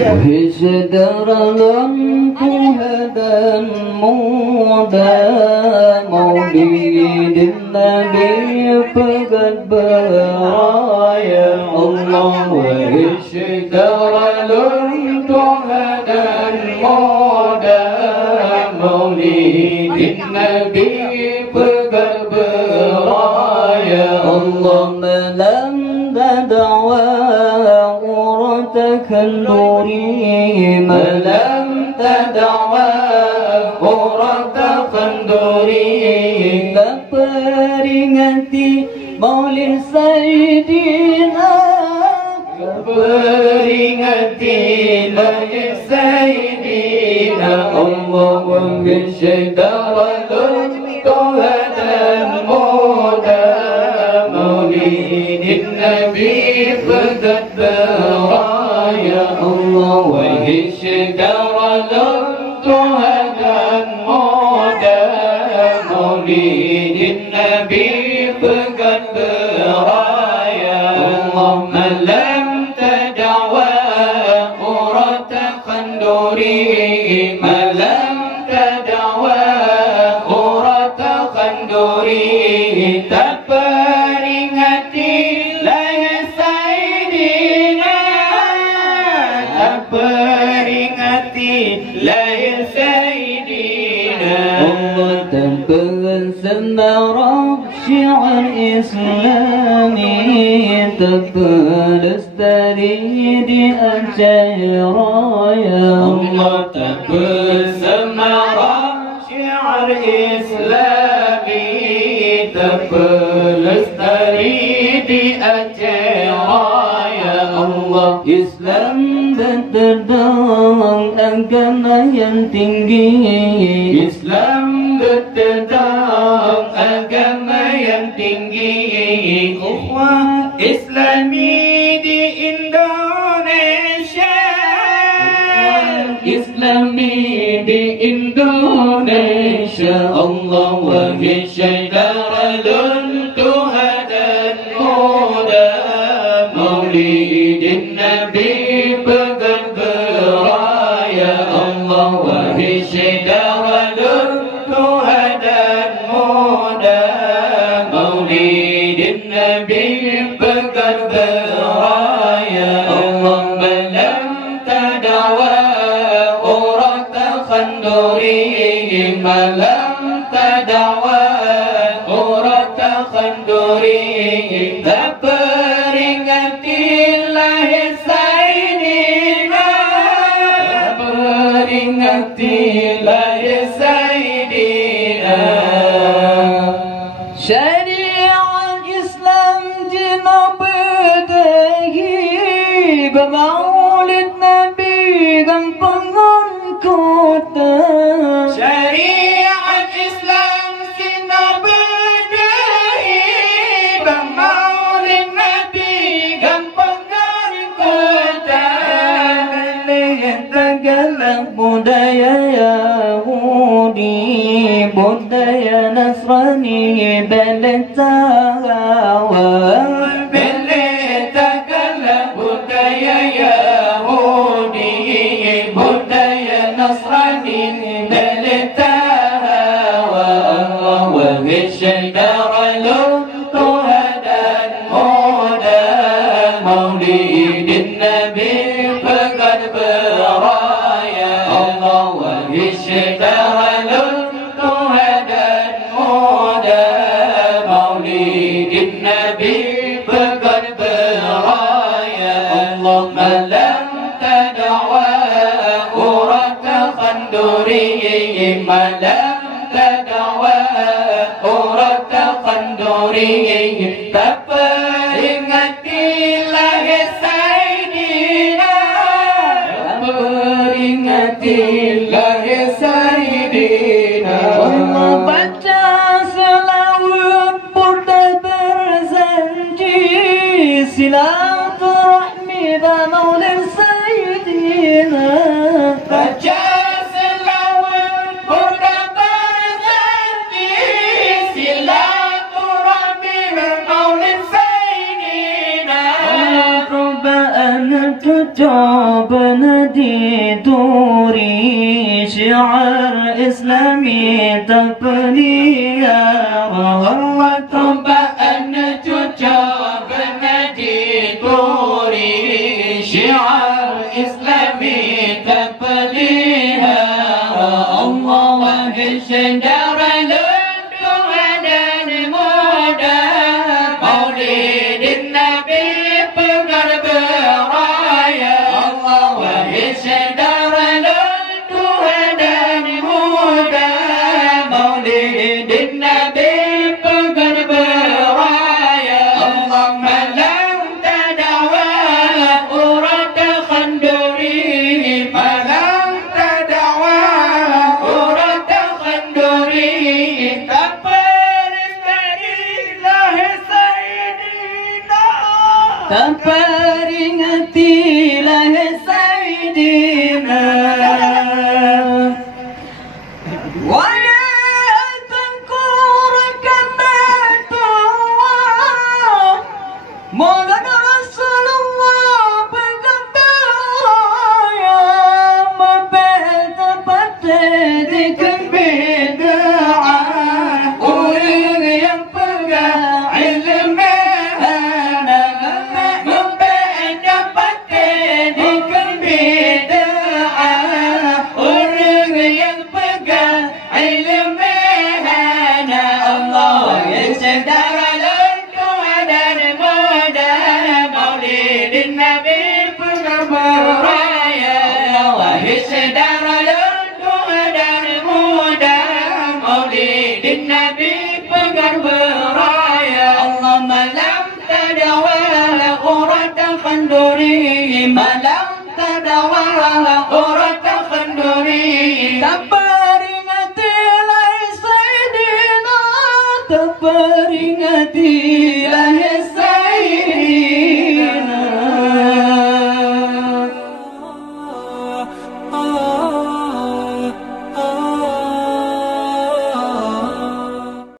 Sedara lampu hadan muda maulidin Nabi pegat beraya Allah sedara lampu hadan muda maulidin Nabi pegat beraya Allah malam da'wa kanduri malam tad'wa urata kanduri tak peringati maulid sayyidina peringati maulid sayyidina Allah wa bisyaidaratun tuhadan muda maulidin nabi fadat ya Allah wahai syedara tuhadan muda maulidin nabi pegat beraya Allah malam tada'wa urata khanduri malam tada'wa urata khanduri tak peringati lahir sayyidina peringati lahir sayyidina Allah tempelan senarok syiar islami terpelestari di Aceh Raya Allah tempelan senarok syiar islami terpelestari di Aceh Raya Allah Islam bertedang agama yang tinggi Islam bertedang agama yang tinggi Ukhuwah Islami di Indonesia Islami di Indonesia Allah wahai syaidaralun tuhadan muda maulidin nabi pegat beraya Allah wahai syaidaralun tuhadan muda maulidin nabi pegat beraya Allah malam tada'wa urata khanduri malam tada'wa urata khanduri tak peringati lahir sayyidina peringati lahir sayyidina syariat Islam dina berdahi bermaulid Nabi dan pengangkutan syariat Islam dina berdahi bermaulid Nabi dan pengangkutan tegala budaya Yahudi budaya Nasrani beletawa beletawa budaya Yahudi budaya Nasrani beletawa wahai syaidaralun tuhadan muda maulidin nabi pegat beraya Allah wahai syaidaralun tuhadan muda maulidin nabi pegat beraya Allah malam tada'wa urata khanduri malam tada'wa urata khanduri tak peringati lahir sayyidina peringati lahir sayyidina Allah baca selawat purta berjanji silaturahmi dan maulid sayyidina baca selawat purta berjanji silaturahmi dan maulid sayyidina Allah ruba'ana tujuh benar نادي دوري شعر إسلامي تقني يا الله طب أن تجاب نادي دوري شعر إسلامي تقنيها الله وهشدر Terperingatilah Sayyidina Wahai tengkorakkan Baitullah Maulana Rasulullah berkata ya membeda pada dikir bid'ah orang yang pegang ilmu malam tadawalah urat khanduri terperingatilah Sayyidina terperingati